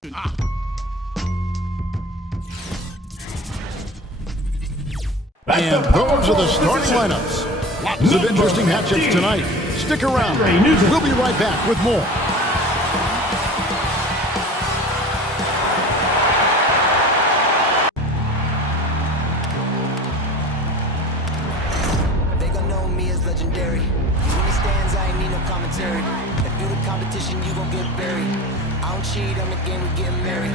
And those are the starting lineups. Lots of interesting matchups tonight. Stick around. We'll be right back with more. They gon' know me as legendary. When he stands, I ain't need no commentary. If you the competition, you gon' get buried. I don't cheat on the game, we getting married.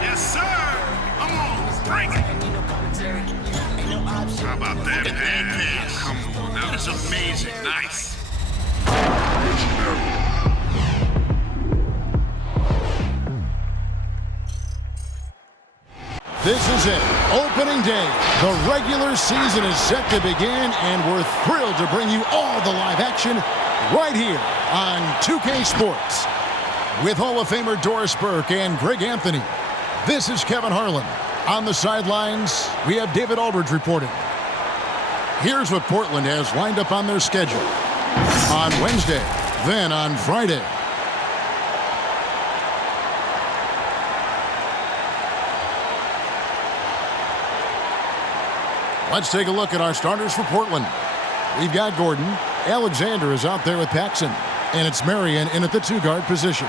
Yes, sir. Come on, bring it. How about that pass? Come on, that was amazing. Nice. This is it. Opening day. The regular season is set to begin, and we're thrilled to bring you all the live action right here on 2K Sports. With Hall of Famer Doris Burke and Greg Anthony, this is Kevin Harlan. On the sidelines, we have David Aldridge reporting. Here's what Portland has lined up on their schedule. On Wednesday, then on Friday. Let's take a look at our starters for Portland. We've got Gordon. Alexander is out there with Paxson. And it's Marion in at the two-guard position.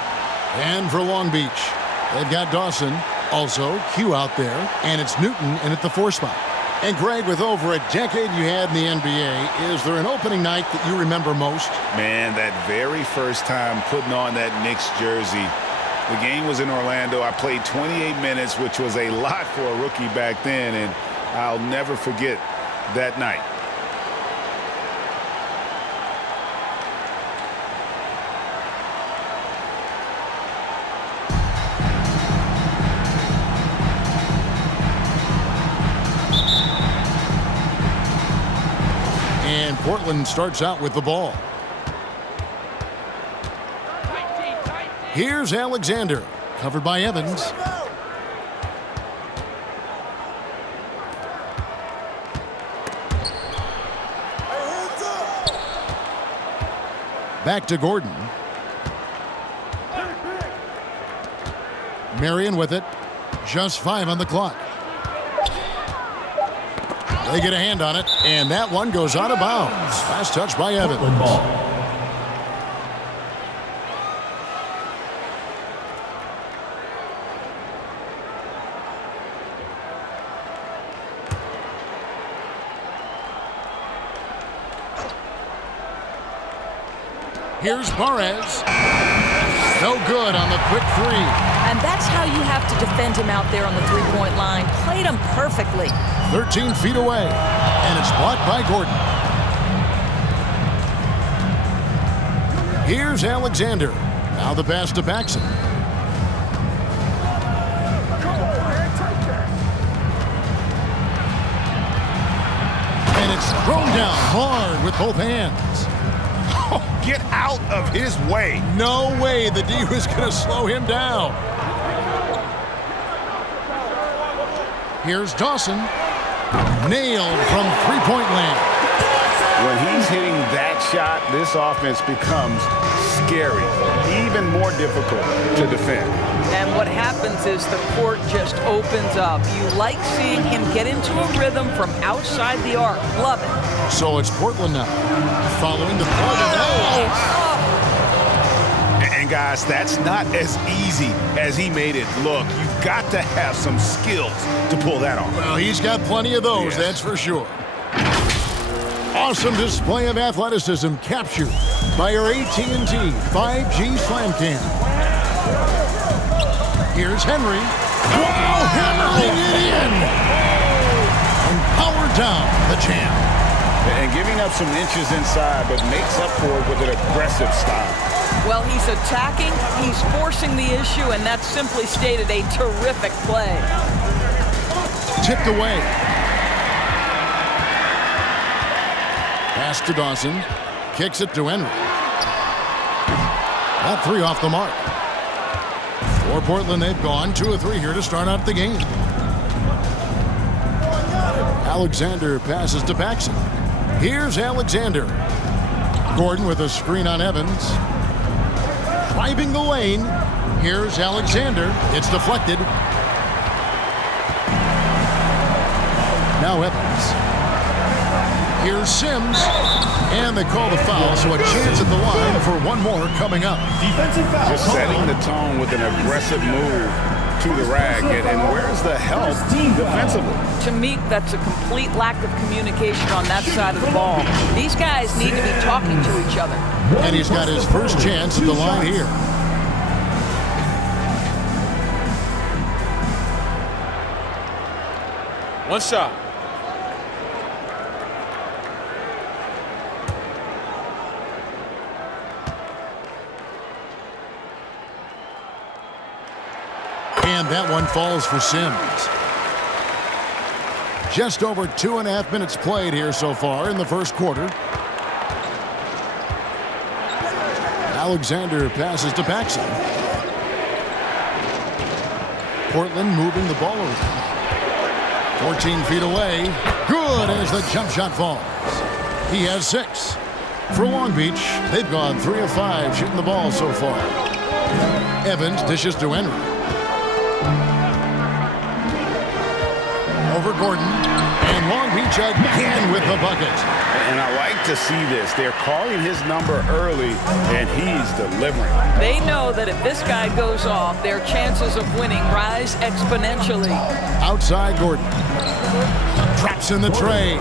And for Long Beach, they've got Dawson. Also, Hugh out there. And it's Newton in at the 4 spot. And Greg, with over a decade you had in the NBA, is there an opening night that you remember most? Man, that very first time putting on that Knicks jersey. The game was in Orlando. I played 28 minutes, which was a lot for a rookie back then, and I'll never forget that night. And Portland starts out with the ball. Here's Alexander, covered by Evans. Back to Gordon. Marion with it. Just 5 on the clock. They get a hand on it, and that one goes out of bounds. Last touch by Evans. Here's Barres. No good on the quick 3. And that's how you have to defend him out there on the three-point line. Played him perfectly. 13 feet away, and it's blocked by Gordon. Here's Alexander. Now the pass to Paxson. And it's thrown down hard with both hands. Get out of his way. No way the D was going to slow him down. Here's Dawson. Nailed from three-point land. When he's hitting that shot, this offense becomes scary, even more difficult to defend. And what happens is the court just opens up. You like seeing him get into a rhythm from outside the arc. Love it. So it's Portland now, following the play. And guys, that's not as easy as he made it look. You've got to have some skills to pull that off. Well, he's got plenty of those, that's for sure. Awesome display of athleticism captured by our AT&T 5G Slam Cam. Here's Henry. Wow, hammering it in! And powered down the champ. And giving up some inches inside, but makes up for it with an aggressive style. Well, he's attacking, he's forcing the issue, and that's simply stated a terrific play. Tipped away. Pass to Dawson. Kicks it to Henry. That 3 off the mark. For Portland, they've gone 2 of 3 here to start out the game. Alexander passes to Paxson. Here's Alexander. Gordon with a screen on Evans. Driving the lane. Here's Alexander. It's deflected. Now Evans. Here's Sims. And they call the foul, so a chance at the line for one more coming up. Defensive foul. Just setting the tone with an aggressive move to the rack. And where's the help defensively? To me, that's a complete lack of communication on that side of the ball. These guys need to be talking to each other. And he's got his first chance at the line here. One shot. And that one falls for Sims. Just over 2.5 minutes played here so far in the first quarter. Alexander passes to Paxson. Portland moving the ball around. 14 feet away. Good as the jump shot falls. He has 6. For Long Beach, they've gone 3 of 5 shooting the ball so far. Evans dishes to Henry. Over Gordon. And Long Beach again with the bucket. And I like to see this. They're calling his number early, and he's delivering. They know that if this guy goes off, their chances of winning rise exponentially. Outside Gordon. Traps in the tray.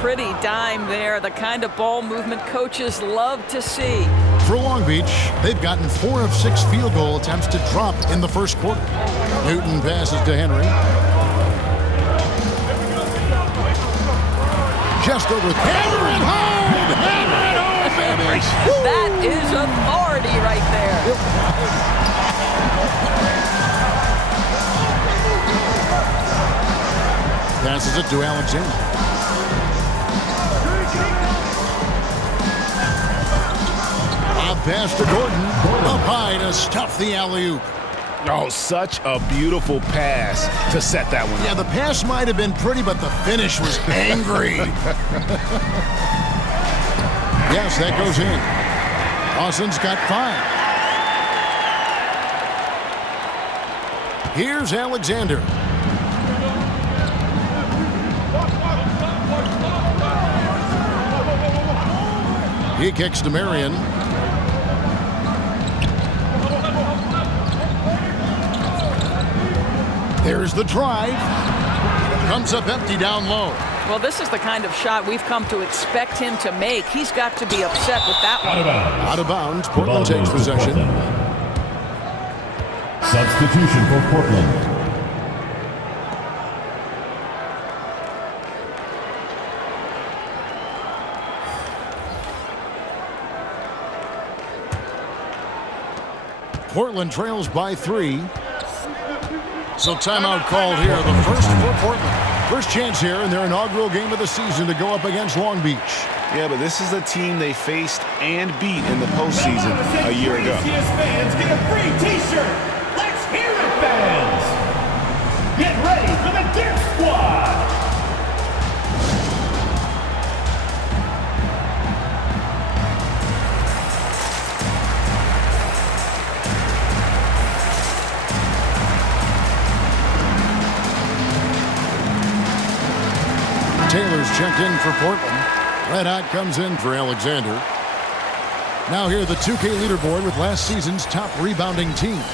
Pretty dime there, the kind of ball movement coaches love to see. For Long Beach, they've gotten 4 of 6 field goal attempts to drop in the first quarter. Newton passes to Henry. Just over hammer it home! Hammer it home, baby! That is authority right there. Passes it to Alexander. A pass to Gordon. Up high to stuff the alley-oop. Oh, such a beautiful pass to set that one. Yeah, the pass might have been pretty, but the finish was angry. Yes, that goes in. Dawson's got 5. Here's Alexander. He kicks to Marion. There's the drive. Comes up empty down low. Well, this is the kind of shot we've come to expect him to make. He's got to be upset with that one. Out of bounds. Portland takes possession. Substitution for Portland. Portland trails by 3. So timeout called here. The first for Portland. First chance here in their inaugural game of the season to go up against Long Beach. Yeah, but this is a team they faced and beat in the postseason a year ago. Fans get a free T-shirt. Let's hear it, fans. Get ready for the Dirt Squad. Taylor's checked in for Portland. Red Hot comes in for Alexander. Now here the 2K leaderboard with last season's top rebounding teams.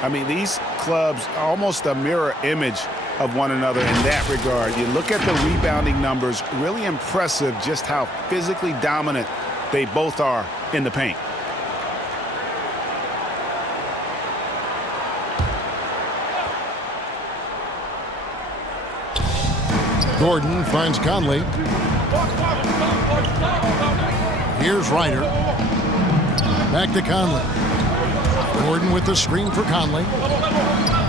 I mean, these clubs are almost a mirror image of one another in that regard. You look at the rebounding numbers, really impressive just how physically dominant they both are in the paint. Gordon finds Conley. Here's Ryder. Back to Conley. Gordon with the screen for Conley.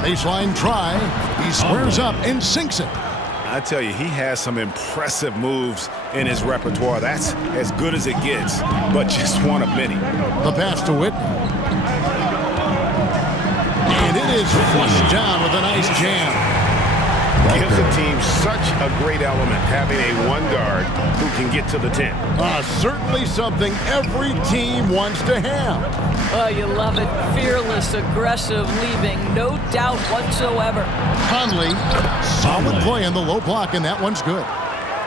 Baseline try. He squares up and sinks it. I tell you, he has some impressive moves in his repertoire. That's as good as it gets, but just one of many. The pass to Whitney. And it is flushed down with a nice jam. gives the team such a great element, having a one guard who can get to the 10. Certainly something every team wants to have. Oh, you love it. Fearless, aggressive, leaving no doubt whatsoever. Conley, solid play in the low block, and that one's good.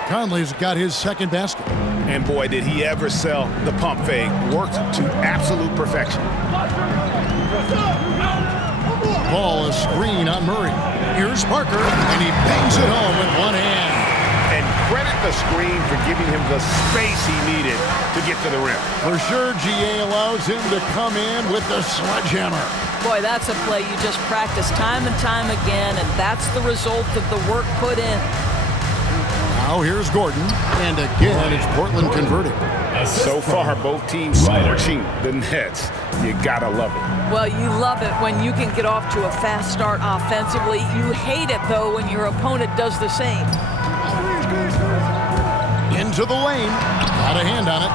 Conley's got his second basket. And boy, did he ever sell the pump fake. Worked to absolute perfection. Ball, a screen on Murray. Here's Parker, and he bangs it home with one hand. And credit the screen for giving him the space he needed to get to the rim. For sure, GA allows him to come in with the sledgehammer. Boy, that's a play you just practice time and time again, and that's the result of the work put in. Now here's Gordon, and again it's Portland converting. So far, both teams scorching the nets. You gotta love it. Well, you love it when you can get off to a fast start offensively. You hate it, though, when your opponent does the same. Into the lane. Got a hand on it.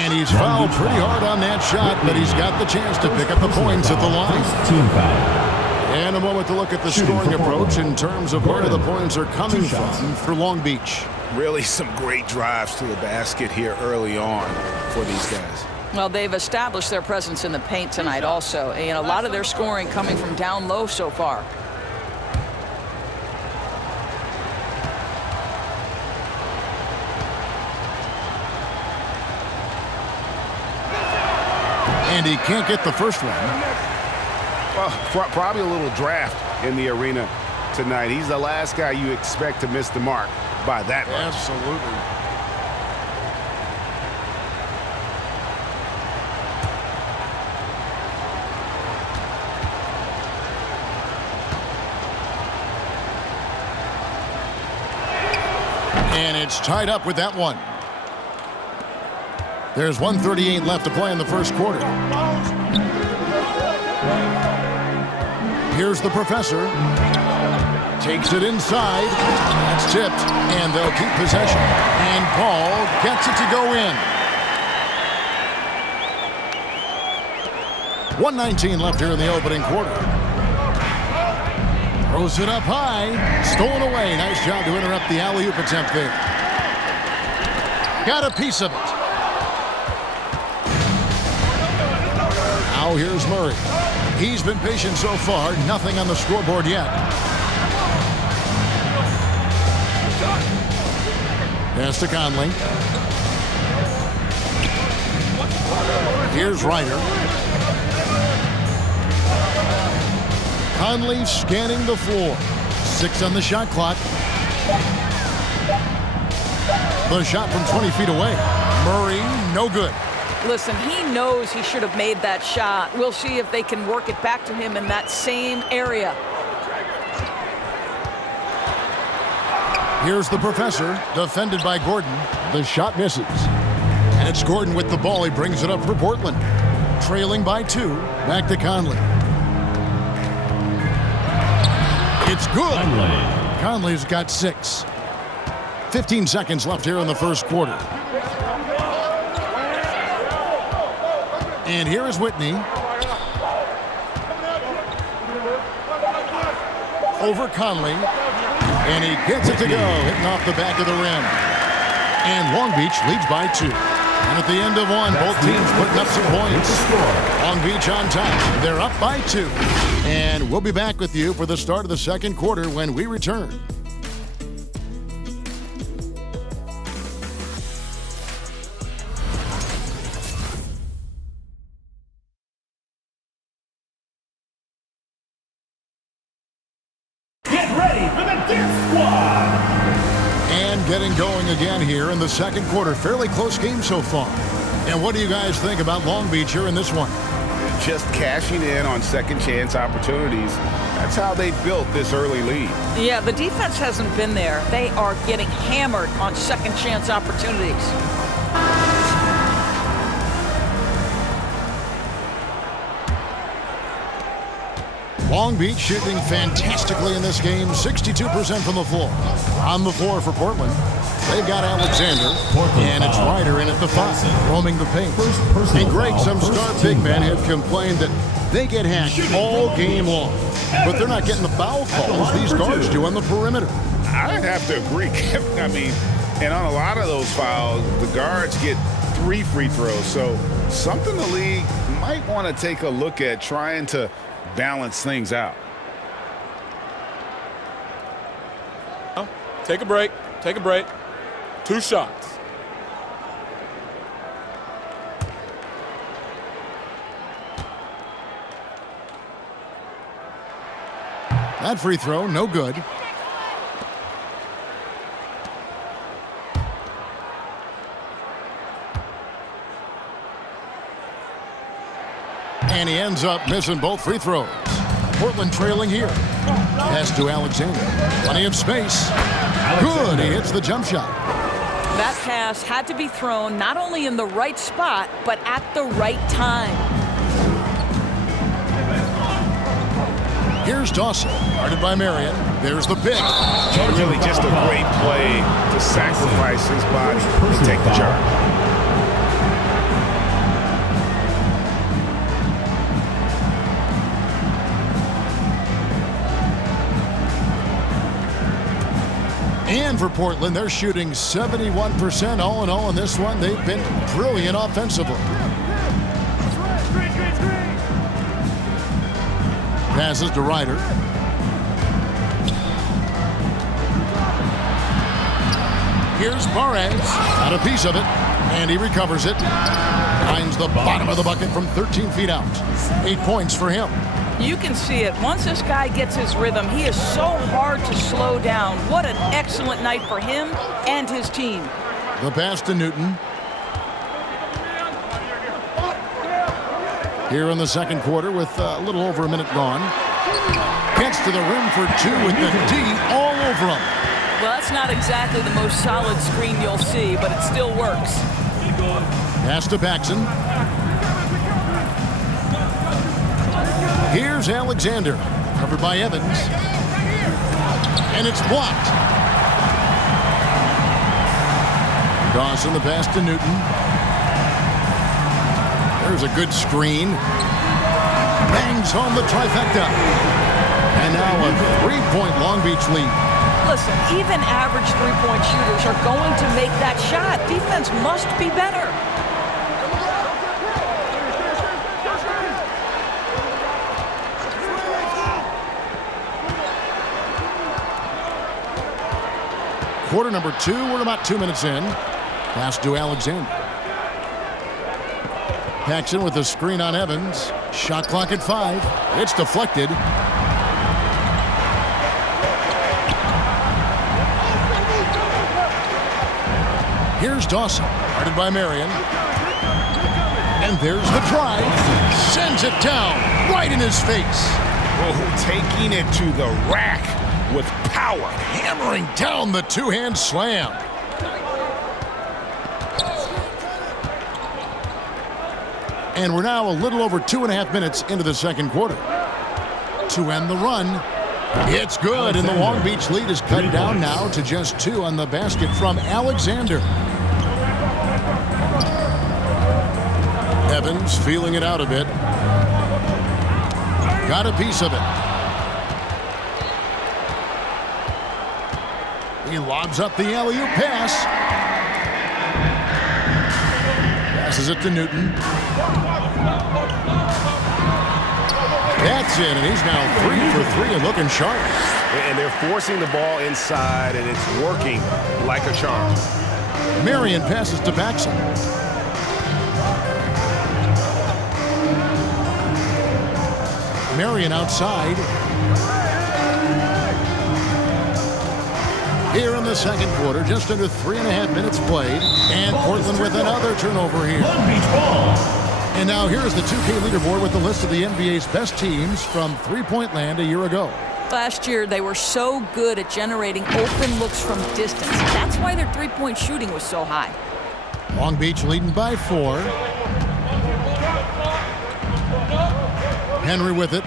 And he's fouled pretty hard on that shot, but he's got the chance to pick up the points at the line. Team foul. And a moment to look at the scoring approach in terms of where the points are coming from for Long Beach. Really some great drives to the basket here early on for these guys. Well, they've established their presence in the paint tonight also. And a lot of their scoring coming from down low so far. And he can't get the first one. Well, probably a little draft in the arena tonight. He's the last guy you expect to miss the mark by that much. Absolutely. And it's tied up with that one. There's 1:38 left to play in the first quarter. Here's the professor. Takes it inside. That's tipped, and they'll keep possession. And Paul gets it to go in. 1:19 left here in the opening quarter. Throws it up high. Stolen away. Nice job to interrupt the alley-oop attempt there. Got a piece of it. Now here's Murray. He's been patient so far. Nothing on the scoreboard yet. Pass to Conley. Here's Ryder. Conley scanning the floor. 6 on the shot clock. The shot from 20 feet away. Murray, no good. Listen, he knows he should have made that shot. We'll see if they can work it back to him in that same area. Here's the professor, defended by Gordon. The shot misses. And it's Gordon with the ball. He brings it up for Portland. Trailing by 2. Back to Conley. It's good. Conley's got 6. 15 seconds left here in the first quarter. And here is Whitney. Over Conley. And he gets it to go, hitting off the back of the rim. And Long Beach leads by 2. And at the end of one, both teams putting up some points. Long Beach on top. They're up by 2. And we'll be back with you for the start of the second quarter when we return. Getting going again here in the second quarter. Fairly close game so far. And what do you guys think about Long Beach here in this one? Just cashing in on second chance opportunities. That's how they built this early lead. Yeah, the defense hasn't been there. They are getting hammered on second chance opportunities. Long Beach shooting fantastically in this game, 62% from the floor. On the floor for Portland, they've got Alexander, and it's Ryder in at the 5, roaming the paint. And Greg, some star big men have complained that they get hacked all game long, but they're not getting the foul calls these guards do on the perimeter. I'd have to agree, Kevin. I mean, and on a lot of those fouls, the guards get 3 free throws. So something the league might want to take a look at, trying to balance things out. Take a break. Take a break. 2 shots. That free throw, no good. And he ends up missing both free throws. Portland trailing here. Pass to Alexander. Plenty of space. Good. He hits the jump shot. That pass had to be thrown not only in the right spot, but at the right time. Here's Dawson. Guarded by Marion. There's the pick. Really just a great play to sacrifice his body and take the charge. And for Portland, they're shooting 71% all in all in this one. They've been brilliant offensively. Passes to Ryder. Here's Barres. Got a piece of it. And he recovers it. Finds the bottom of the bucket from 13 feet out. 8 points for him. You can see it. Once this guy gets his rhythm, he is so hard to slow down. What an excellent night for him and his team. The pass to Newton. Here in the second quarter with a little over a minute gone. Gets to the rim for 2 with the D all over him. Well, that's not exactly the most solid screen you'll see, but it still works. Pass to Paxson. Here's Alexander, covered by Evans. And it's blocked. Dawson, the pass to Newton. There's a good screen. Bangs home the trifecta. And now a 3-point Long Beach lead. Listen, even average three-point shooters are going to make that shot. Defense must be better. Quarter number 2, we're about 2 minutes in. Pass to Alexander. Paxson with the screen on Evans. Shot clock at 5. It's deflected. Here's Dawson, guarded by Marion. And there's the drive. Sends it down right in his face. Oh, taking it to the rack with power. Hammering down the two-hand slam. And we're now a little over 2.5 minutes into the second quarter. To end the run, it's good, and the Long Beach lead is cut down now to just 2 on the basket from Alexander. Evans feeling it out a bit. Got a piece of it. He lobs up the alley-oop pass. Passes it to Newton. That's in, and he's now 3 for 3 and looking sharp. And they're forcing the ball inside, and it's working like a charm. Marion passes to Paxson. Marion outside. Here in the second quarter, just under 3.5 minutes played. And Portland with another turnover here. And now here's the 2K leaderboard with the list of the NBA's best teams from three-point land a year ago. Last year, they were so good at generating open looks from distance. That's why their three-point shooting was so high. Long Beach leading by 4. Henry with it.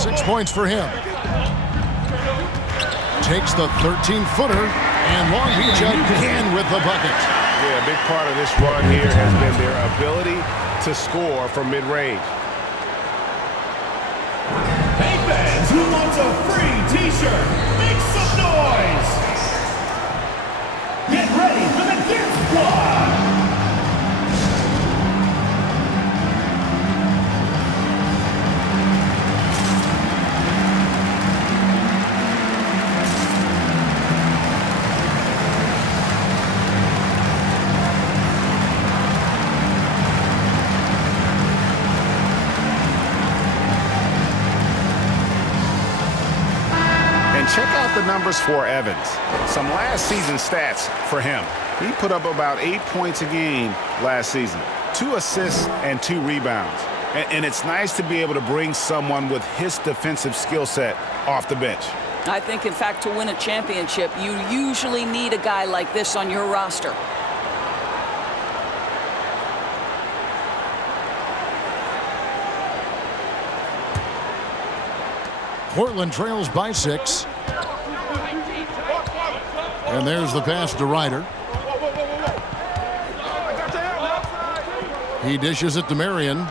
6 points for him. Takes the 13-footer, and Long Beach again with the bucket. Yeah, a big part of this run here has been their ability to score from mid-range. Hey fans, who wants a free t-shirt? Make some noise! Get ready for the Dirt Squad! Check out the numbers for Evans. Some last season stats for him. He put up about 8 points a game last season, 2 assists and 2 rebounds. And it's nice to be able to bring someone with his defensive skill set off the bench. I think, in fact, to win a championship, you usually need a guy like this on your roster. Portland trails by 6. And there's the pass to Ryder. He dishes it to Marion.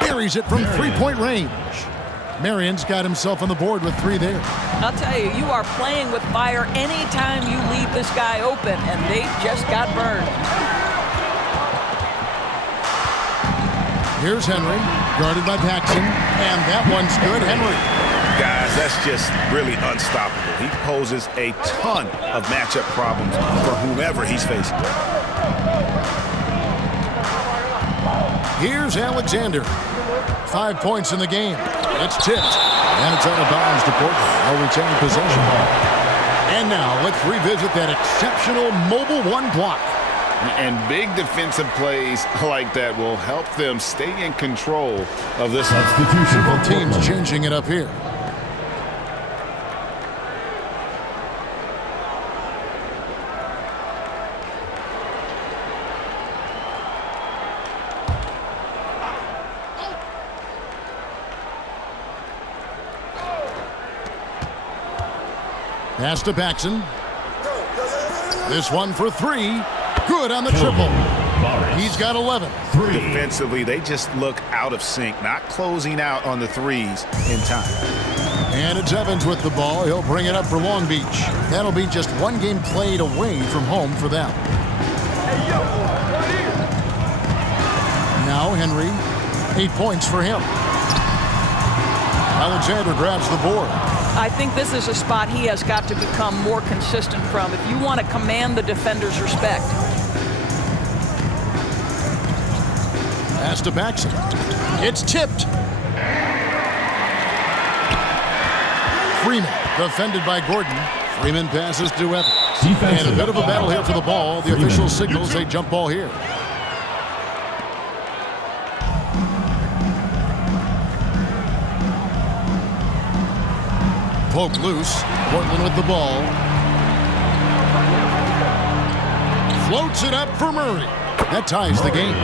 Buries it from three-point range. Marion's got himself on the board with 3 there. I'll tell you, you are playing with fire anytime you leave this guy open, and they just got burned. Here's Henry, guarded by Paxson, and that one's good. Henry. Guys, that's just really unstoppable. He poses a ton of matchup problems for whomever he's facing. Here's Alexander. 5 points in the game. It's tipped, and it's out of bounds to Portland. They'll retain possession. And now let's revisit that exceptional mobile 1 block. And big defensive plays like that will help them stay in control of this. Substitution for Both teams changing it up here. Pass to Paxson. This one for 3. Good on the triple. He's got 11. Defensively, they just look out of sync, not closing out on the threes in time. And it's Evans with the ball. He'll bring it up for Long Beach. That'll be just 1 game played away from home for them. Now Henry, 8 points for him. Alexander grabs the board. I think this is a spot he has got to become more consistent from if you want to command the defender's respect. Pass to Paxson. It's tipped. Freeman, defended by Gordon. Freeman passes to Evans. And a bit of a battle here for the ball. The official signals a jump ball here. Poke loose. Portland with the ball. Floats it up for Murray. That ties the game.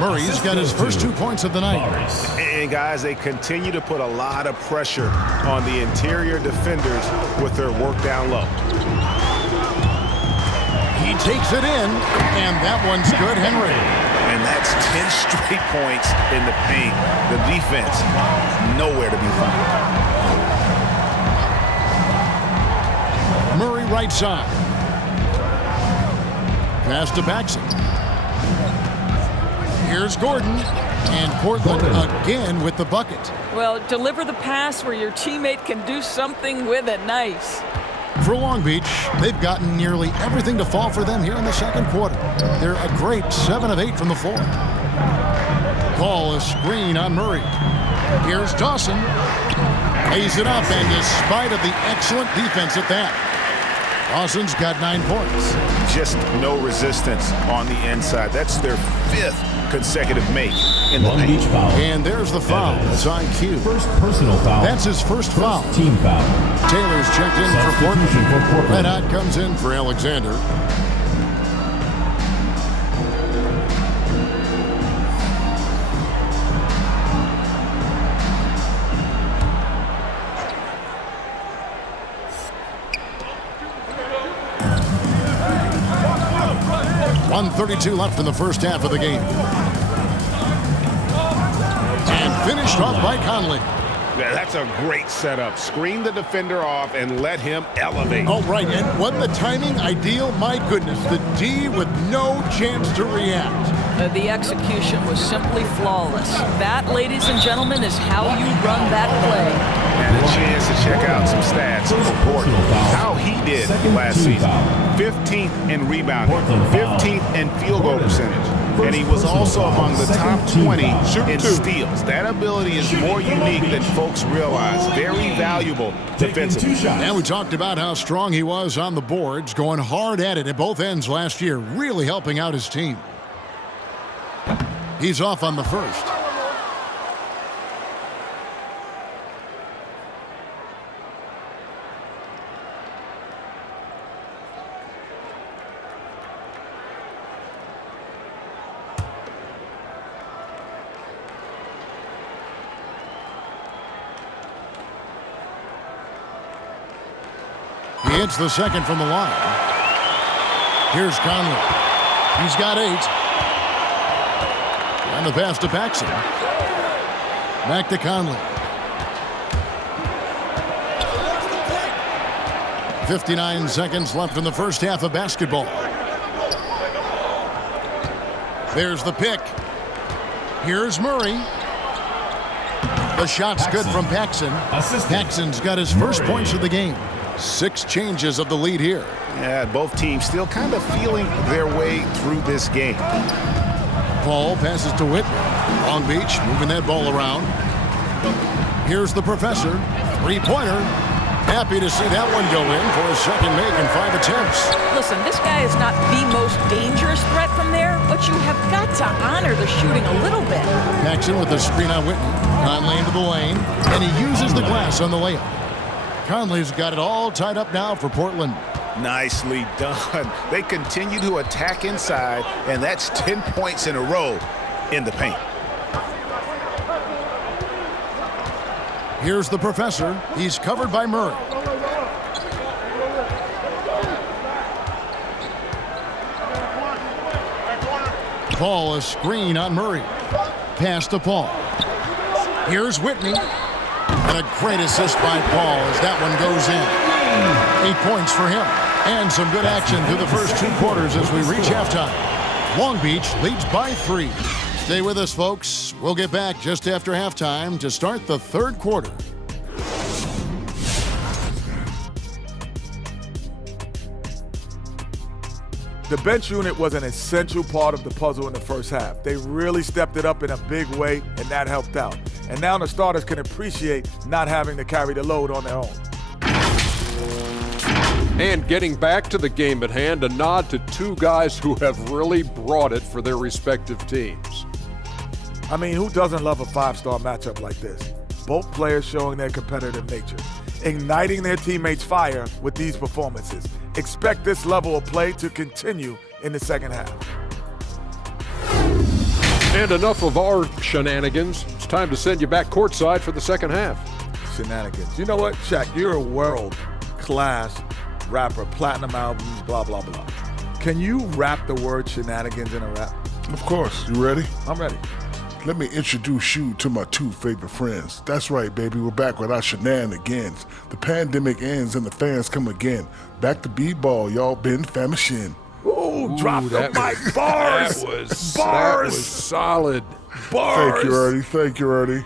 Murray's got his first 2 points of the night. And guys, they continue to put a lot of pressure on the interior defenders with their work down low. He takes it in, and that one's good, Henry. And that's 10 straight points in the paint. The defense, nowhere to be found. Murray right side. Pass to Paxson. Here's Gordon. And Portland again with the bucket. Well, deliver the pass where your teammate can do something with it. Nice. For Long Beach, they've gotten nearly everything to fall for them here in the second quarter. They're a great 7 of 8 from the floor. Call a screen on Murray. Here's Dawson. Lays it up, and despite of the excellent defense at that, Dawson's got 9 points. Just no resistance on the inside. That's their 5th consecutive make in the paint. And there's the foul. It's on cue. First personal foul. That's his first foul. Team foul. Taylor's checked in for Portland. Red Hot comes in for Alexander. 1:32 left in the first half of the game. And finished off by Conley. Yeah, that's a great setup. Screen the defender off and let him elevate. Oh, right. And wasn't the timing ideal? My goodness, the D with no chance to react. The execution was simply flawless. That, ladies and gentlemen, is how you run that play. And a chance to check out some stats for Portland. How he did last season. 15th in rebounding, 15th in field goal percentage. And he was also among the top 20 in steals. That ability is more unique than folks realize. Very valuable defensively. And we talked about how strong he was on the boards, going hard at it at both ends last year, really helping out his team. He's off on the first. He hits the second from the line. Here's Conley. He's got 8. And the pass to Paxson. Back to Conley. 59 seconds left in the first half of basketball. There's the pick. Here's Murray. The shot's good from Paxson. Paxson's got his first points of the game. 6 changes of the lead here. Yeah, both teams still kind of feeling their way through this game. Paul passes to Whitney. Long Beach moving that ball around. Here's the professor. 3-pointer. Happy to see that one go in for a second make in 5 attempts. Listen, this guy is not the most dangerous threat from there, but you have got to honor the shooting a little bit. Paxson with the screen on Whitney. Conley into the lane, and he uses the glass on the layup. Conley's got it all tied up now for Portland. Nicely done. They continue to attack inside, and that's 10 points in a row in the paint. Here's the professor. He's covered by Murray. Paul, a screen on Murray. Pass to Paul. Here's Whitney. And a great assist by Paul as that one goes in. 8 points for him. And some good action through the first 2 quarters as we reach halftime. Long Beach leads by 3. Stay with us, folks. We'll get back just after halftime to start the third quarter. The bench unit was an essential part of the puzzle in the first half. They really stepped it up in a big way, and that helped out. And now the starters can appreciate not having to carry the load on their own. And getting back to the game at hand, a nod to 2 guys who have really brought it for their respective teams. I mean, who doesn't love a 5-star matchup like this? Both players showing their competitive nature, igniting their teammates' fire with these performances. Expect this level of play to continue in the second half. And enough of our shenanigans. It's time to send you back courtside for the second half. Shenanigans. You know what, Shaq? You're a world-class rapper, platinum albums, blah, blah, blah. Can you rap the word shenanigans in a rap? Of course. You ready? I'm ready. Let me introduce you to my 2 favorite friends. That's right, baby. We're back with our shenanigans. The pandemic ends and the fans come again. Back to B-ball, y'all. Been famishing. Ooh, drop the mic. Bars. That was solid. Bars. Thank you, Ernie. Thank you, Ernie.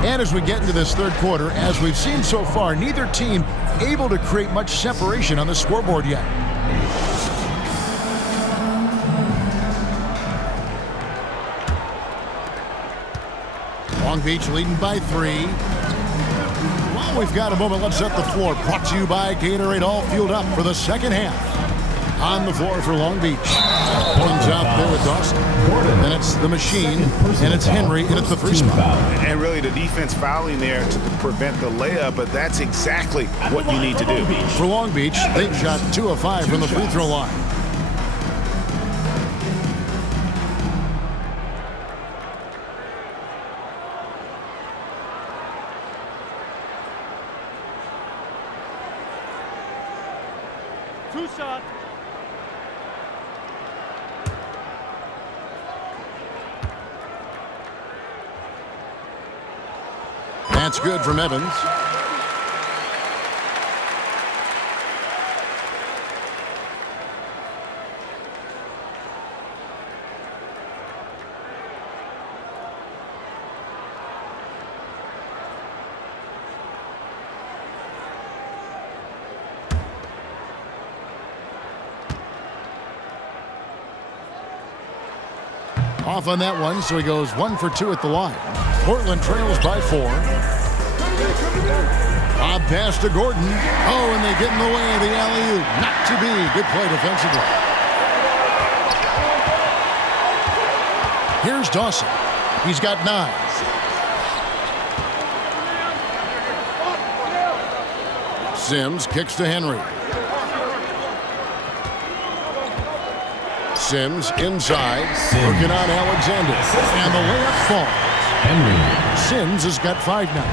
And as we get into this third quarter, as we've seen so far, neither team able to create much separation on the scoreboard yet. Long Beach leading by 3. While we've got a moment, let's set the floor. Brought to you by Gatorade, all fueled up for the second half. On the floor for Long Beach. One's out there with Dawson. And it's the machine, and it's Henry, and it's the 3 spot. And really the defense fouling there to prevent the layup, but that's exactly what you need to do. For Long Beach, they've shot 2 of 5 from the free throw line. 2 shots. That's good from Evans. Off on that one, so he goes 1 for 2 at the line. Portland trails by 4. Bob pass to Gordon. Oh, and they get in the way of the alley-oop. Not to be. Good play defensively. Here's Dawson. He's got 9. Sims kicks to Henry. Sims inside, working on Alexander, and the layup falls. Sims has got 5 now.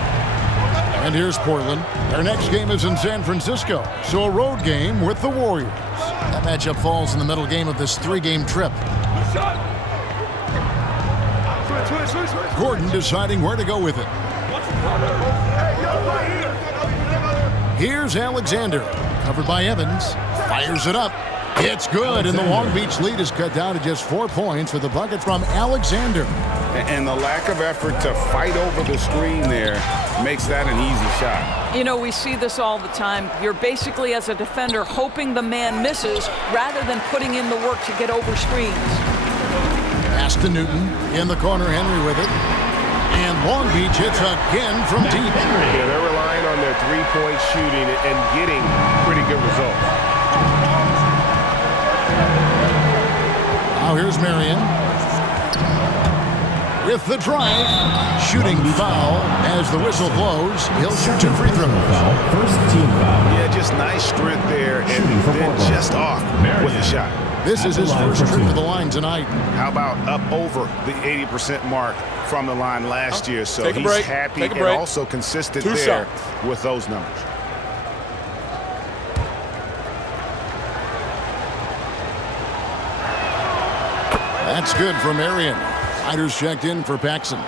And here's Portland. Their next game is in San Francisco, so a road game with the Warriors. That matchup falls in the middle game of this 3-game trip. Gordon deciding where to go with it. Here's Alexander, covered by Evans, fires it up. It's good, and the Long Beach lead is cut down to just 4 points with a bucket from Alexander. And the lack of effort to fight over the screen there makes that an easy shot. You know, we see this all the time. You're basically, as a defender, hoping the man misses rather than putting in the work to get over screens. Pass to Newton. In the corner, Henry with it. And Long Beach hits again from deep. Yeah, they're relying on their three-point shooting and getting pretty good results. Now here's Marion with the drive. Shooting foul as the whistle blows. He'll shoot 2 free throws. First team foul. Yeah, just nice strength there and then just off with the shot. This is his first trip to the line tonight. How about up over the 80% mark from the line last year? So he's happy and also consistent there with those numbers. That's good for Marion. Riders checked in for Paxson.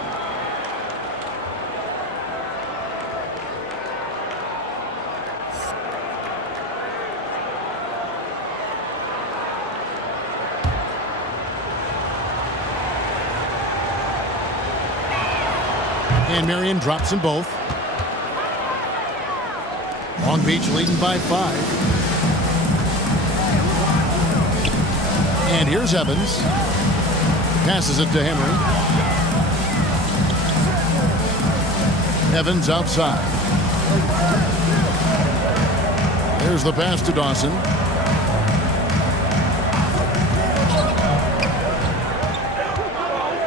And Marion drops them both. Long Beach leading by 5. And here's Evans. Passes it to Henry. Evans outside. There's the pass to Dawson.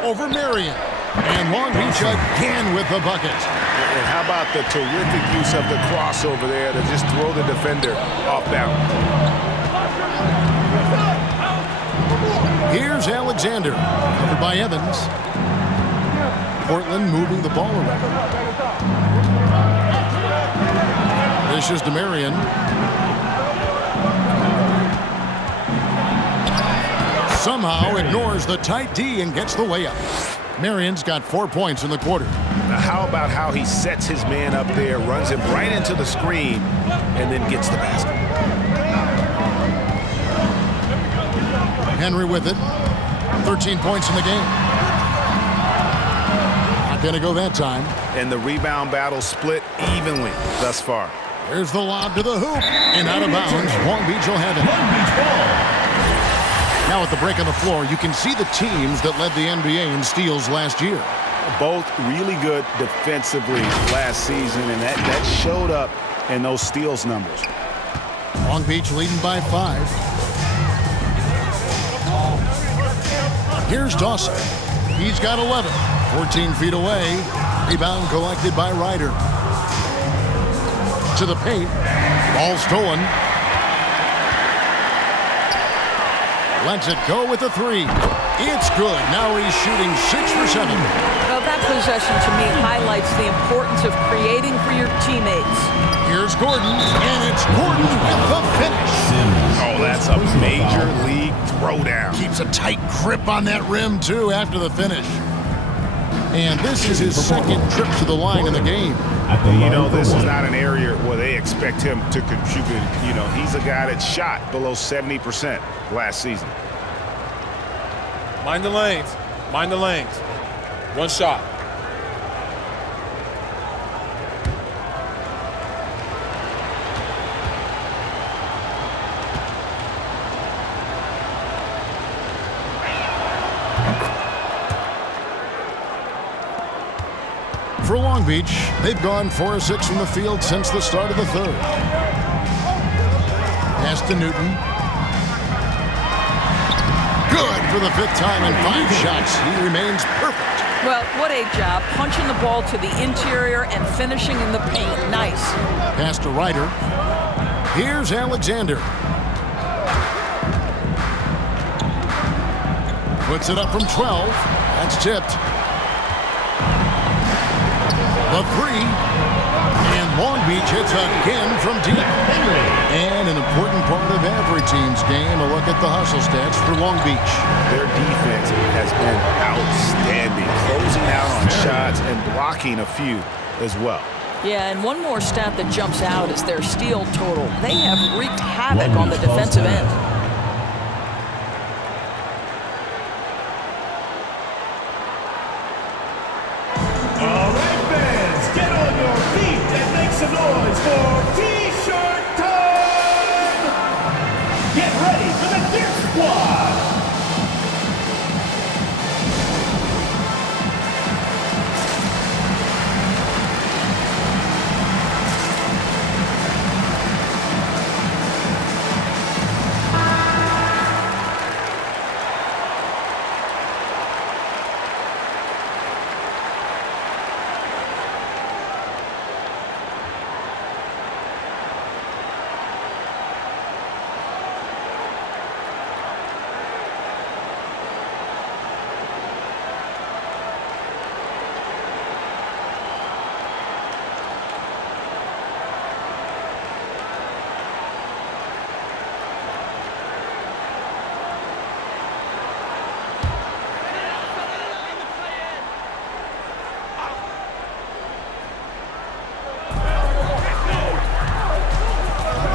Over Marion. And Long Beach again with the bucket. And how about the terrific use of the crossover there to just throw the defender off balance. Here's Alexander, covered by Evans. Portland moving the ball around. This is to Marion. Somehow ignores the tight D and gets the layup. Marion's got 4 points in the quarter. Now how about how he sets his man up there, runs him right into the screen, and then gets the basket. Henry with it. 13 points in the game. Not going to go that time. And the rebound battle split evenly thus far. There's the lob to the hoop. And out of bounds. Long Beach will have it. Long Beach ball. Now at the break on the floor, you can see the teams that led the NBA in steals last year. Both really good defensively last season, and that showed up in those steals numbers. Long Beach leading by 5. Here's Dawson. He's got 11. 14 feet away. Rebound collected by Ryder. To the paint. Ball stolen. Lets it go with a 3. It's good. Now he's shooting 6 for 7. Well, that possession possession to me highlights the importance of creating for your teammates. Here's Gordon, and it's Gordon with the finish. Oh, that's a major league throwdown. Keeps a tight grip on that rim, too, after the finish. And this is his second trip to the line in the game. You know, this is not an area where they expect him to contribute. You know, he's a guy that shot below 70% last season. Mind the lanes. Mind the lanes. One shot. For Long Beach, they've gone 4 of 6 from the field since the start of the third. Pass to Newton. Good for the 5th time in 5 shots. He remains perfect. Well, what a job. Punching the ball to the interior and finishing in the paint. Nice. Pass to Ryder. Here's Alexander. Puts it up from 12. That's tipped. The 3, and Long Beach hits again from deep. And an important part of every team's game, a look at the hustle stats for Long Beach. Their defense has been outstanding, closing out on shots and blocking a few as well. Yeah, and one more stat that jumps out is their steal total. They have wreaked havoc on the defensive end. Some noise for T-shirt time! Get ready for the Dirt Squad!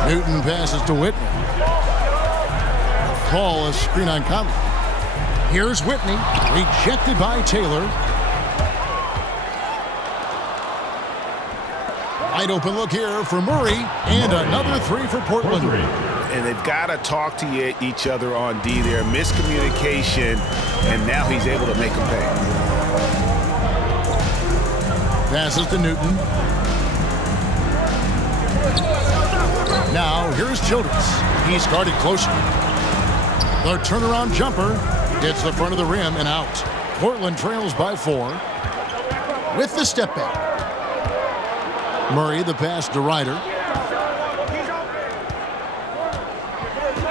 Newton passes to Whitney. Ball is screen on Conley. Here's Whitney, rejected by Taylor. Wide open look here for Murray, and another 3 for Portland. And they've got to talk to each other on D there. Miscommunication, and now he's able to make them pay. Passes to Newton. Now, here's Childress. He's guarded closer. The turnaround jumper hits the front of the rim and out. Portland trails by 4 with the step back. Murray, the pass to Ryder.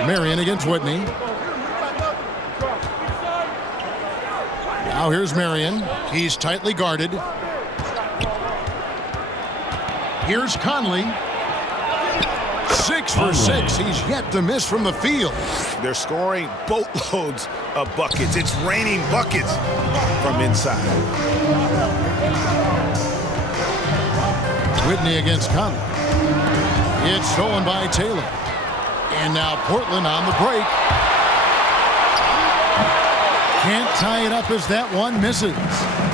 Marion against Whitney. Now here's Marion. He's tightly guarded. Here's Conley. 6 for 6. He's yet to miss from the field. They're scoring boatloads of buckets. It's raining buckets from inside. Whitney against Conley. It's stolen by Taylor. And now Portland on the break. Can't tie it up as that one misses.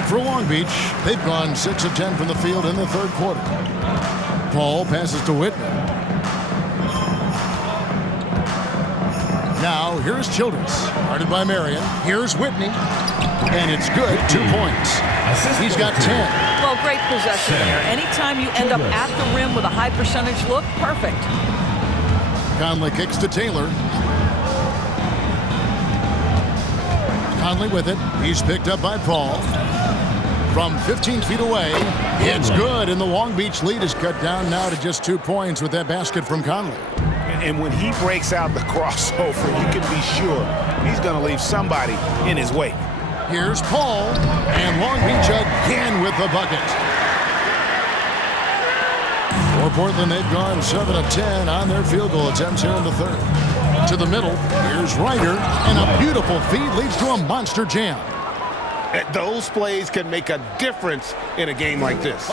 For Long Beach, they've gone 6 of 10 from the field in the third quarter. Paul passes to Whitney. Now, here's Childress, guarded by Marion. Here's Whitney, and it's good, 2 points. He's got 10. Well, great possession there. Anytime you end up at the rim with a high percentage look, perfect. Conley kicks to Taylor. Conley with it. He's picked up by Paul. From 15 feet away, it's good, and the Long Beach lead is cut down now to just 2 points with that basket from Conley. And when he breaks out the crossover, you can be sure he's going to leave somebody in his way. Here's Paul, and Long Beach again with with the bucket. For Portland, they've gone 7 of 10 on their field goal attempts here in the third. To the middle, here's Ryder, and a beautiful feed leads to a monster jam. Those plays can make a difference in a game like this.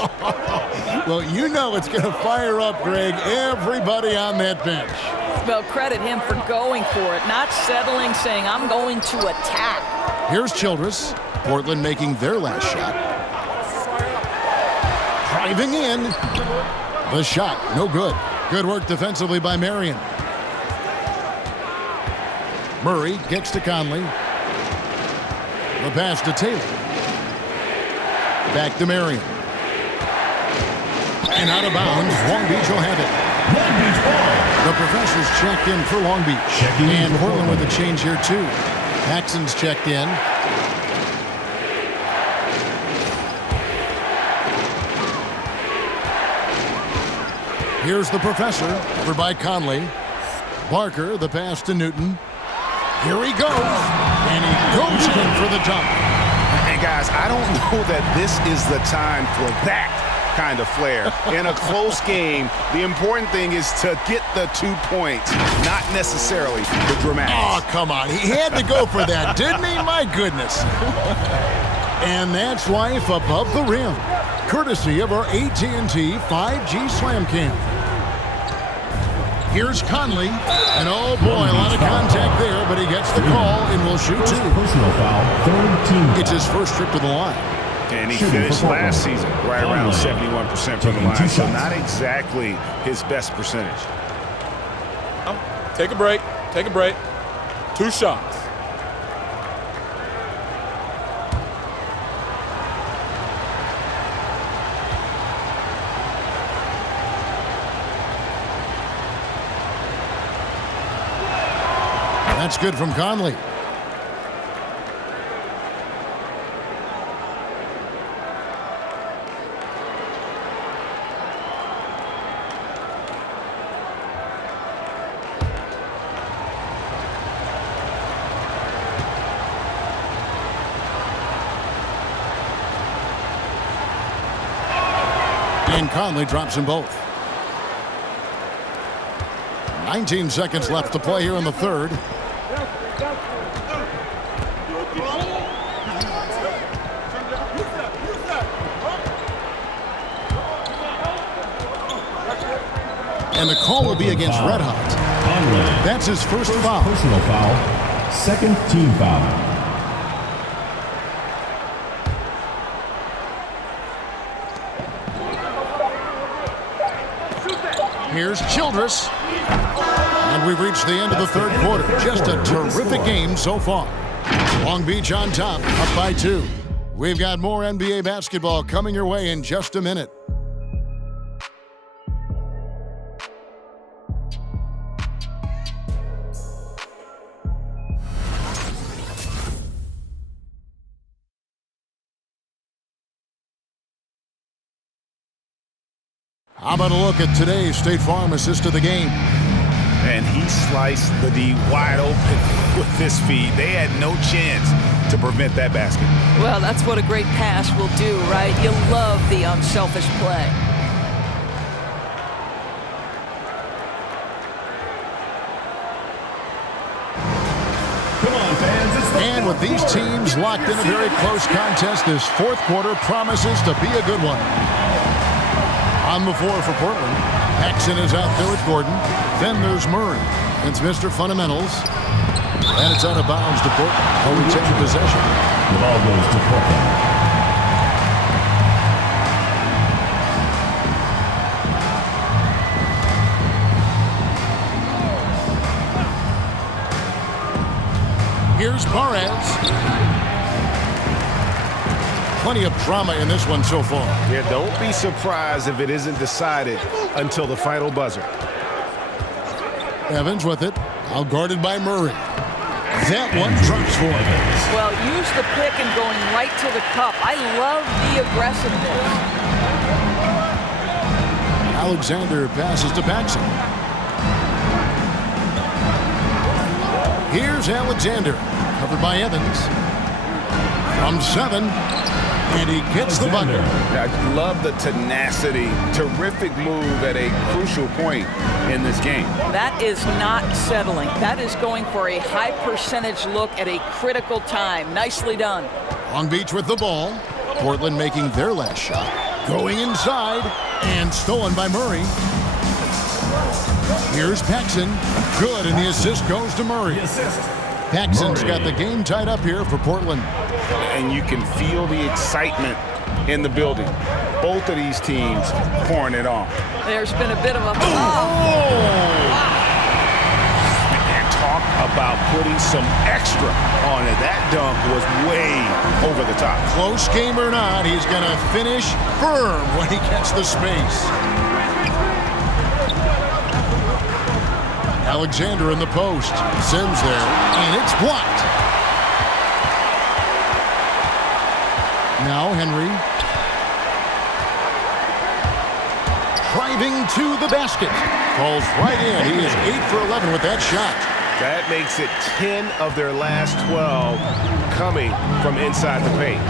Well, you know it's going to fire up, Greg, everybody on that bench. Well, credit him for going for it, not settling, saying, I'm going to attack. Here's Childress. Portland making their last shot. Driving in. The shot, no good. Good work defensively by Marion. Murray gets to Conley. The pass to Taylor. Back to Marion. And out of bounds, Long Beach will have it. Long Beach ball. The professor's checked in for Long Beach. And Portland with a change here too. Paxson's checked in. Here's the professor, over by Conley. Barker, the pass to Newton. Here he goes, and he goes in for the jump. Hey, guys, I don't know that this is the time for that kind of flair. In a close game, the important thing is to get the 2 points, not necessarily the dramatics. Oh, come on. He had to go for that, didn't he? My goodness. And that's life above the rim, courtesy of our AT&T 5G Slam Cam. Here's Conley, and oh boy, a lot of contact there, but he gets the call and will shoot two. Personal foul, third team. It's his first trip to the line. And he finished last season right around 71% from the line, so not exactly his best percentage. Take a break. Take a break. 2 shots. That's good from Conley. And Conley drops them both. 19 seconds left to play here in the third. And the call will be against Red Hot. That's his first foul. Personal foul, second team foul. Here's Childress. And we've reached the end of the third quarter. Just a terrific game so far. Long Beach on top, up by 2. We've got more NBA basketball coming your way in just a minute. How about a look at today's State Farm assist of the game? And he sliced the D wide open with this feed. They had no chance to prevent that basket. Well, that's what a great pass will do, right? You love the unselfish play. Come on, fans. It's the And with these teams locked in a very close contest, this fourth quarter promises to be a good one. On the floor for Portland, Paxson is out there with Gordon. Then there's Murray. It's Mr. Fundamentals. And it's out of bounds to Portland. They'll retain possession. The ball goes to Portland. Here's Perez. Plenty of drama in this one so far. Yeah, don't be surprised if it isn't decided until the final buzzer. Evans with it. Out guarded by Murray. That one drops for him. Well, use the pick and going right to the cup. I love the aggressiveness. Alexander passes to Paxson. Here's Alexander. Covered by Evans. From 7. And he gets the bucket. I love the tenacity. Terrific move at a crucial point in this game. That is not settling. That is going for a high percentage look at a critical time. Nicely done. Long Beach with the ball. Portland making their last shot. Going inside and stolen by Murray. Here's Paxson. Good, and the assist goes to Murray. Paxson's got the game tied up here for Portland. And you can feel the excitement in the building. Both of these teams pouring it on. There's been a bit of a... And talk about putting some extra on it. That dunk was way over the top. Close game or not, he's going to finish firm when he gets the space. Alexander in the post. Sims there, and it's blocked. Now Henry. Driving to the basket. Falls right in. He is 8 for 11 with that shot. That makes it 10 of their last 12 coming from inside the paint.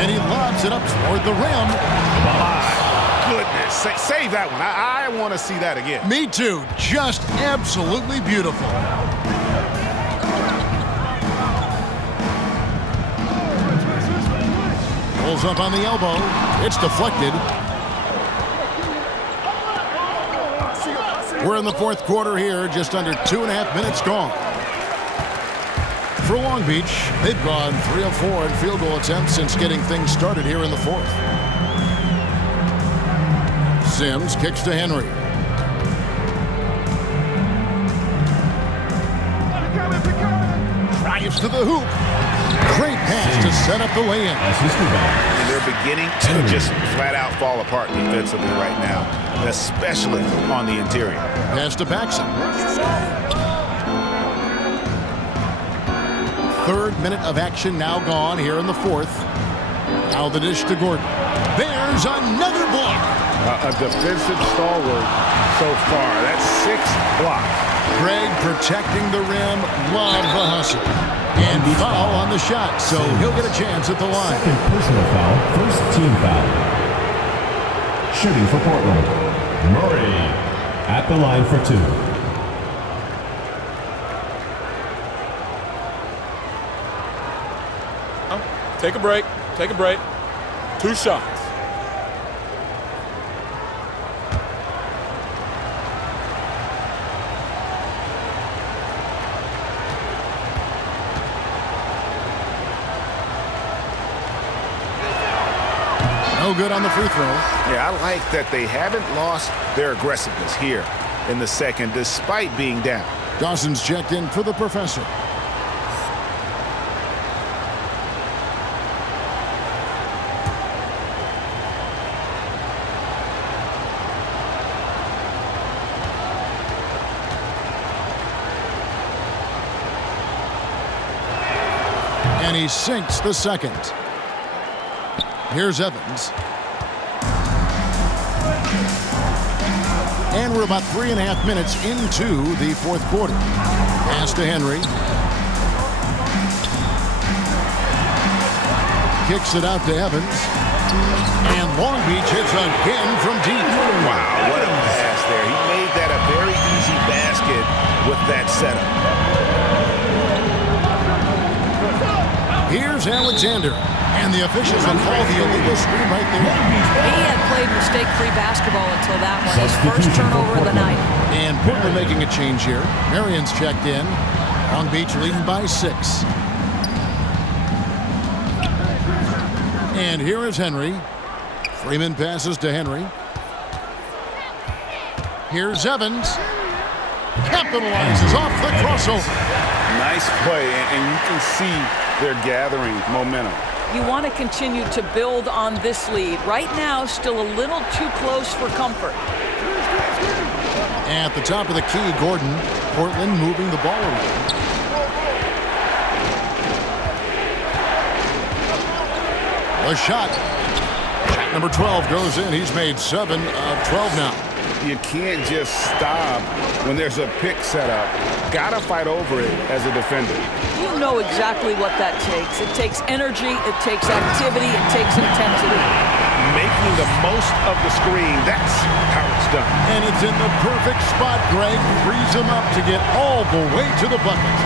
And he lobs it up toward the rim. Goodness, save that one. I want to see that again. Me too. Just absolutely beautiful. Pulls up on the elbow. It's deflected. We're in the fourth quarter here. Just under 2.5 minutes gone. For Long Beach, they've gone 3 of 4 in field goal attempts since getting things started here in the fourth. Sims kicks to Henry. Drives to the hoop. Great pass to set up the lay-in. And they're beginning to just flat out fall apart defensively right now, especially on the interior. Pass to Paxson. Third minute of action now gone here in the fourth. Now the dish to Gordon. There's another block. A defensive stalwart so far. That's 6 blocks. Greg protecting the rim. Love the hustle. And foul on the shot, so he'll get a chance at the line. Second personal foul, first team foul. Shooting for Portland, Murray at the line for 2. Take a break. Take a break. 2 shots. No good on the free throw. Yeah, I like that they haven't lost their aggressiveness here in the second, despite being down. Dawson's checked in for the professor. And he sinks the second. Here's Evans. And we're about 3.5 minutes into the fourth quarter. Pass to Henry. Kicks it out to Evans. And Long Beach hits again from deep. Wow, what a pass there. He made that a very easy basket with that setup. Here's Alexander. And the officials will call the illegal screen right there. He had played mistake-free basketball until that one. His first turnover of the night. And Portland making a change here. Marion's checked in. Long Beach leading by 6. And here is Henry. Freeman passes to Henry. Here's Evans. Capitalizes off the crossover. Nice play, and you can see they're gathering momentum. You want to continue to build on this lead. Right now, still a little too close for comfort. At the top of the key, Gordon. Portland moving the ball around. The shot. Shot number 12 goes in. He's made 7 of 12 now. You can't just stop when there's a pick set up. Gotta fight over it as a defender. You know exactly what that takes. It takes energy, it takes activity, it takes intensity. Making the most of the screen, that's how it's done. And it's in the perfect spot, Greg. Frees him up to get all the way to the bucket.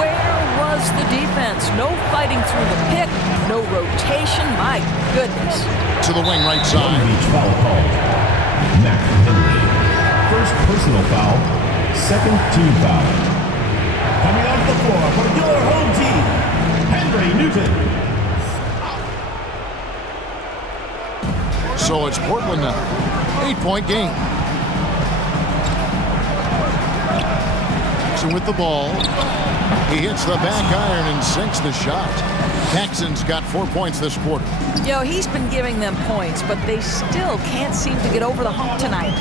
Where was the defense? No fighting through the pick, no rotation. My goodness. To the wing right side. Beach foul called. Matt Henry. First personal foul. Second team foul. Coming off the floor for your home team, Henry Newton. So it's Portland now. 8-point game. Jackson with the ball. He hits the back iron and sinks the shot. Jackson's got 4 points this quarter. You know, he's been giving them points, but they still can't seem to get over the hump tonight.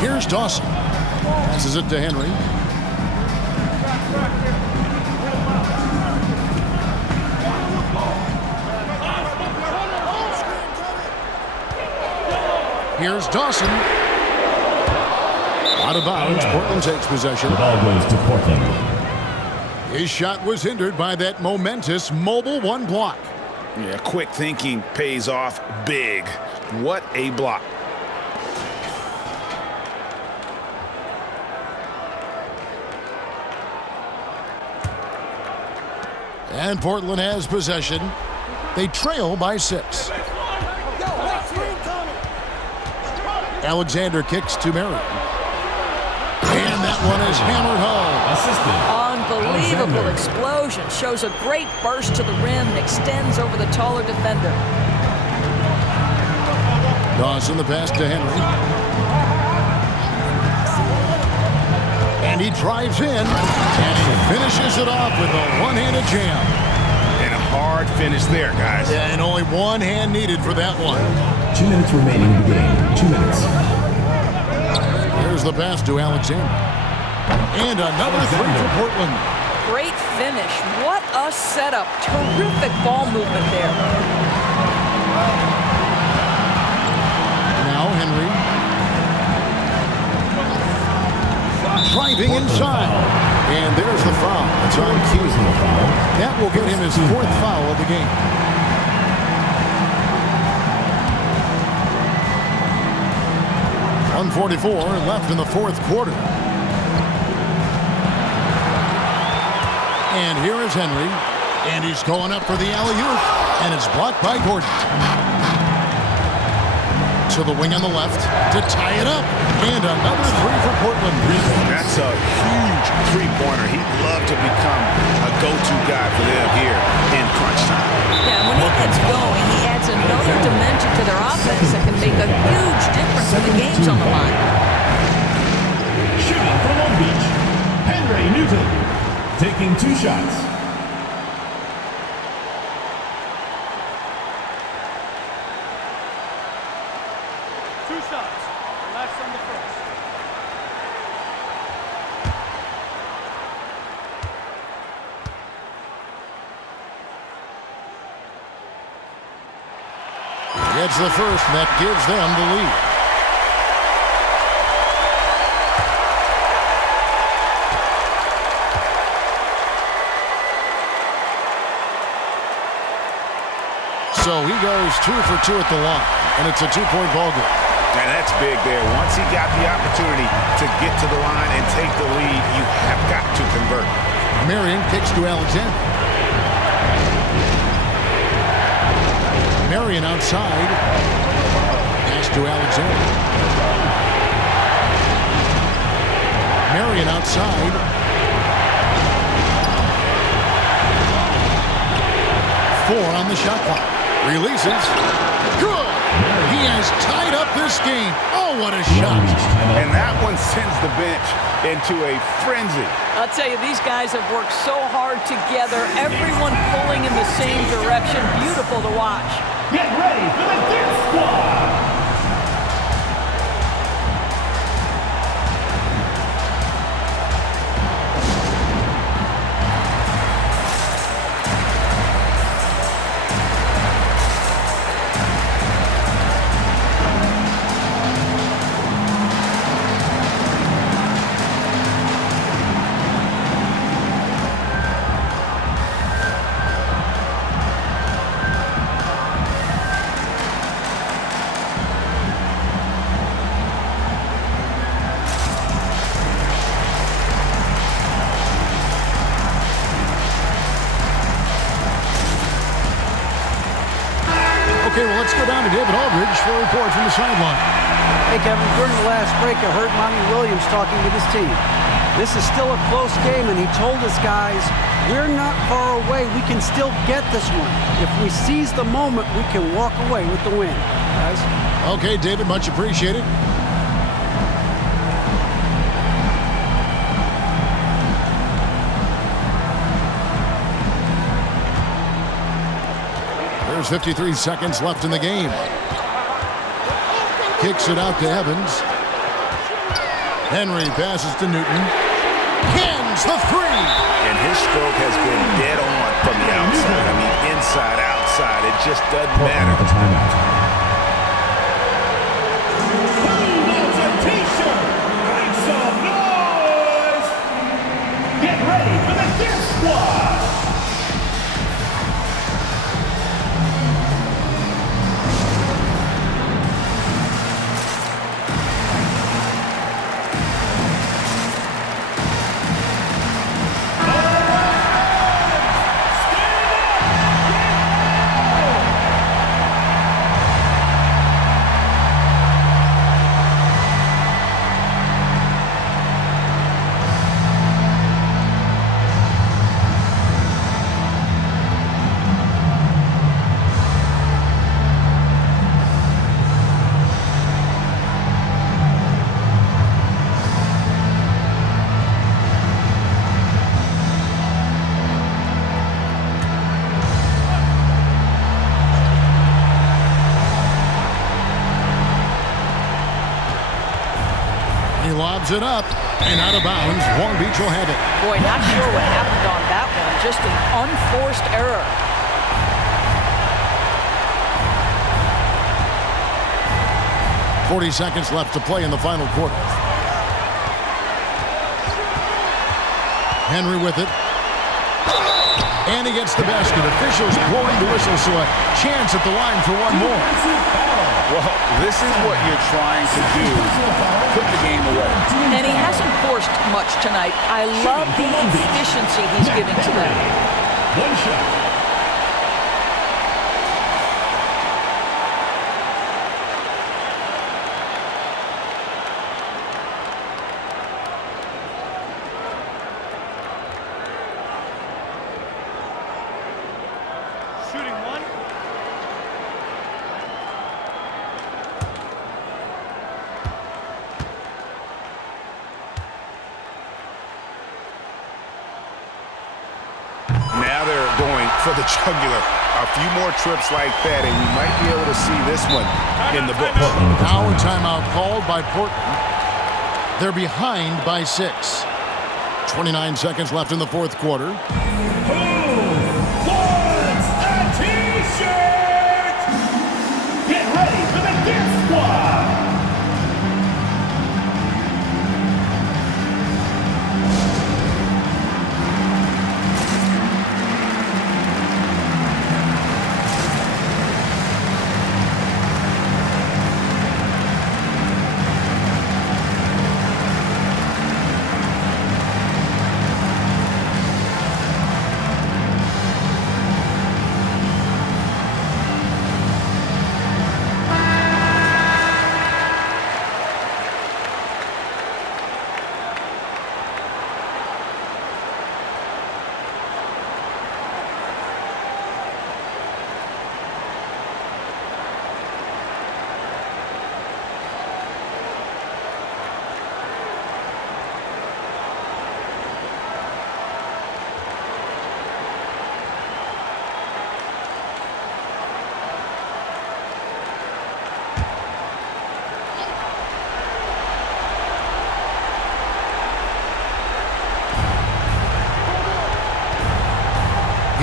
Here's Dawson. Passes it to Henry. Here's Dawson. Out of bounds. Portland takes possession. The ball goes to Portland. His shot was hindered by that momentous mobile one block. Yeah, quick thinking pays off big. What a block. And Portland has possession. They trail by 6. Alexander kicks to Marion. And that one is hammered home. Unbelievable explosion. Shows a great burst to the rim and extends over the taller defender. Dawson the pass to Henry. And he drives in. And he finishes it off with a one-handed jam. And a hard finish there, guys. Yeah, and only one hand needed for that one. 2 minutes remaining in the game. 2 minutes. Here's the pass to Alexander. And another three for Portland. Great finish. What a setup. Terrific ball movement there. Now Henry. Driving inside. And there's the foul. It's on cue. That will get him his 4th foul of the game. .144 left in the 4th quarter. And here is Henry. And he's going up for the alley-oop. And it's blocked by Gordon. To the wing on the left to tie it up. And another three for Portland. That's a huge three-pointer. He'd love to become a go-to guy for them here in crunch time. Yeah, when he gets going, he adds another dimension to their offense that can make a huge difference when the game's on the line. Shooting from Long Beach, Henry Newton. Taking 2 shots. Gets the first, and that gives them the lead. So he goes 2 for 2 at the line, and it's a 2-point ball game. And that's big there. Once he got the opportunity to get to the line and take the lead, you have got to convert. Marion kicks to Alexander. Marion outside. Pass to Alexander. Marion outside. Four on the shot clock. Releases. Good. He has tied up this game. Oh, what a shot. And that one sends the bench into a frenzy. I'll tell you, these guys have worked so hard together. Everyone pulling in the same direction. Beautiful to watch. Get ready for the Dick Squad! Okay, well, let's go down to David Aldridge for a report from the sideline. Hey, Kevin, during the last break, I heard Monty Williams talking with his team. This is still a close game, and he told us, guys, we're not far away. We can still get this one. If we seize the moment, we can walk away with the win, guys. Okay, David, much appreciated. There's 53 seconds left in the game. Kicks it out to Evans. Henry passes to Newton. Cans the three. And his stroke has been dead on from the outside. I mean, inside, outside. It just doesn't matter. A timeout. Who wants a t-shirt? Make some noise! Get ready for the Gear Squad! Lobs it up and out of bounds. Long Beach will have it. Boy, not sure what happened on that one. Just an unforced error. .40 seconds left to play in the final quarter. Henry with it. And he gets the basket. Officials blowing the whistle, so a chance at the line for one more. Well, this is what you're trying to do. Put the game away. And he hasn't forced much tonight. I love the efficiency he's giving to them. One shot. Now they're going for the jugular. A few more trips like that, and we might be able to see this one in the book. Now a timeout called by Portland. They're behind by 6. 29 seconds left in the fourth quarter. Who wants a t-shirt? Get ready for the Gear Squad.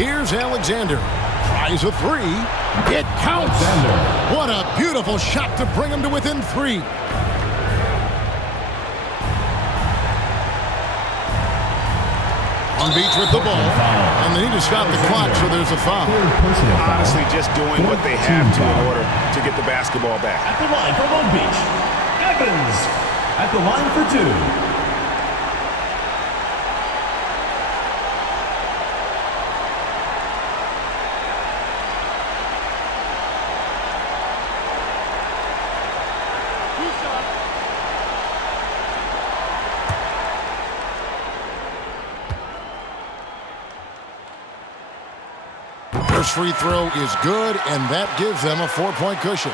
Here's Alexander. Tries a three. It counts. Alexander. What a beautiful shot to bring him to within 3. On Beach with the ball. And they need to stop the clock, so there's a foul. Honestly, just doing what they have to in order to get the basketball back. At the line for Long Beach, Evans. At the line for 2. First free throw is good, and that gives them a 4-point cushion.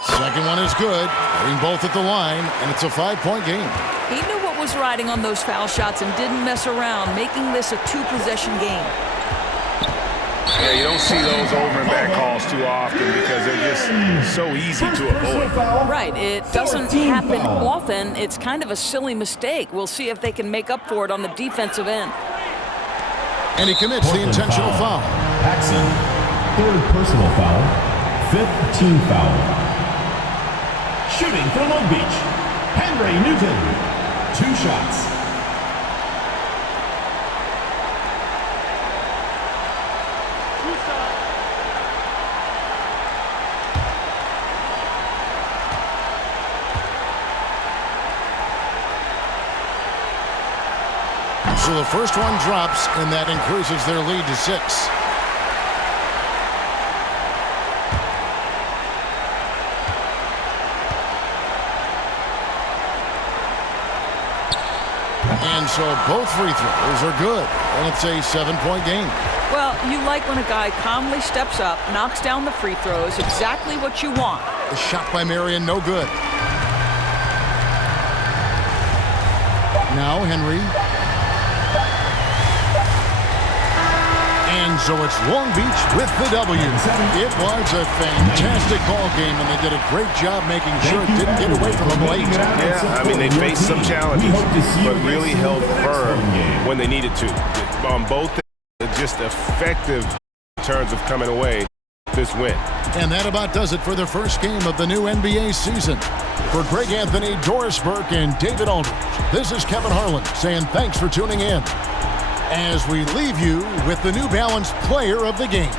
Second one is good, hitting both at the line, and it's a 5-point game. He knew what was riding on those foul shots and didn't mess around, making this a 2-possession game. Yeah, you don't see those over and back calls too often because they're just so easy to avoid. Right, it doesn't happen often. It's kind of a silly mistake. We'll see if they can make up for it on the defensive end. And he commits the intentional foul. Paxson, third personal foul, fifth team foul. Shooting from Long Beach, Henry Newton, 2 shots. So the first one drops, and that increases their lead to 6. And so both free throws are good, and it's a 7-point game. Well, you like when a guy calmly steps up, knocks down the free throws, exactly what you want. The shot by Marion, no good. Now Henry. And so it's Long Beach with the W. It was a fantastic ball game, and they did a great job making sure it didn't get away from them late. Yeah, I mean, they faced some challenges, but really held firm when they needed to. On both, just effective in terms of coming away with this win. And that about does it for the first game of the new NBA season. For Greg Anthony, Doris Burke, and David Aldridge, this is Kevin Harlan saying thanks for tuning in as we leave you with the New Balance Player of the Game.